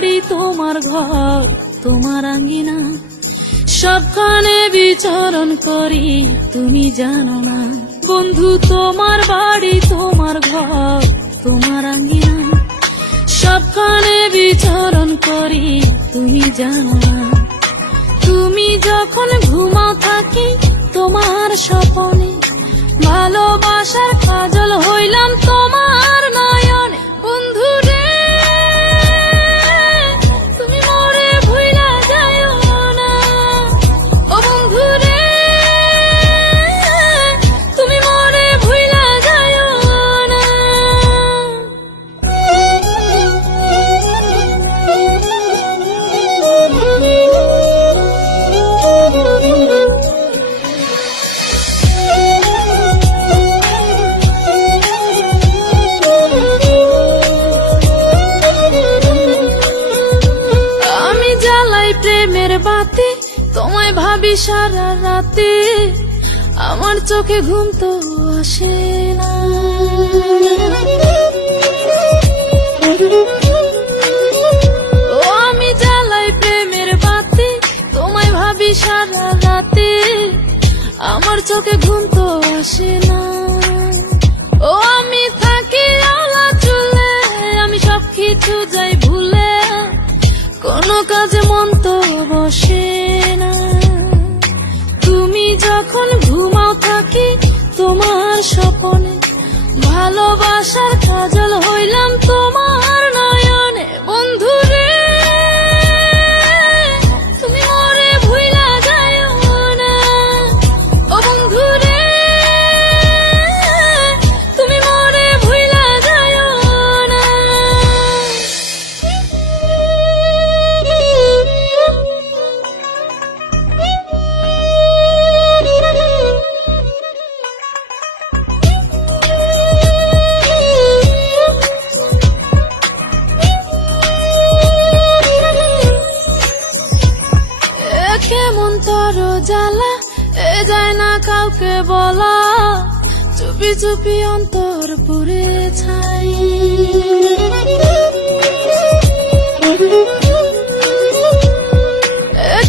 বাড়ি তোমার ঘর তোমার আঙ্গিনা, সবখানে বিচরণ করি তুমি জানো না। বন্ধু তোমার বাড়ি তোমার ঘর তোমার আঙ্গিনা, সবখানে বিচরণ করি তুমি জানো না। তুমি যখন ঘুমাও থাকি তোমার স্বপনে, ভালোবাসার কাজল হইলাম তোমার নয়নে। বন্ধু রে তুমি মরে ভুইলা যাইও না, ও বন্ধু রে তুমি মরে ভুইলা যাইও না। প্রেমের বাতি তোমায় ভাবি সারা রাতে, আমার চোখে ঘুম তো আসে না। ও আমি জ্বালাই প্রেমের বাতি তোমায় ভাবি সারা রাতে, আমার চোখে ঘুম তো আসে না। ও আমি থাকি আলা চুলে, আমি সবকিছু যাই ভুলে, কোনো কাজে মন তো বসে না। তুমি যখন ঘুমাও থাকি তোমার স্বপনে, ভালোবাসার কাজল হইলাম তোমার নয়নে। বন্ধু রে তুমি মরে ভুইলা যাইও না, ও বন্ধু রে তুমি মরে ভুইলা যাইও না। কেমন তোর জ্বালা এ যায় না কাউকে বলা, চুপি চুপি অন্তর পুরে ছাই।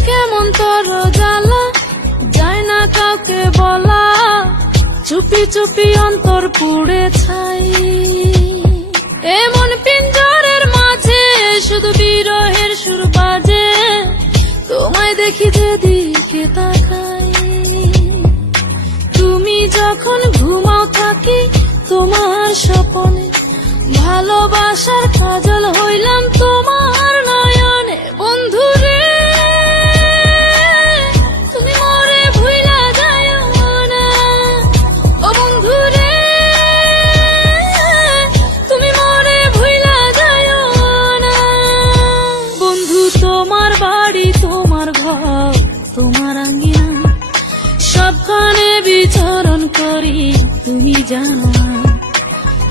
কেমন তোর জ্বালা যায় না কাউকে বলা, চুপি চুপি অন্তর পুড়ে ছাই। এমন পিঞ্জরের মাঝে শুধু বিরহের সুর বাজে, তোমায় দেখি যেদিকে তাকাই। তুমি যখন ঘুমাও থাকি তোমার স্বপনে, ভালোবাসার কাজল হইলাম তোমার নয়নে। বন্ধু রে তুমি মরে ভুইলা যাইও না, ও বন্ধু রে তুমি মরে ভুইলা যাইও না। বন্ধু তোমার বাড়ি তোমার ঘর তোমার আঙ্গিনা, সবখানে বিচরণ করি তুমি জানো না।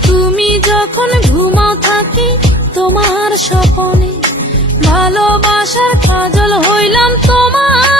তুমি যখন ঘুমাও থাকি তোমার স্বপনে, ভালোবাসার কাজল হইলাম তোমার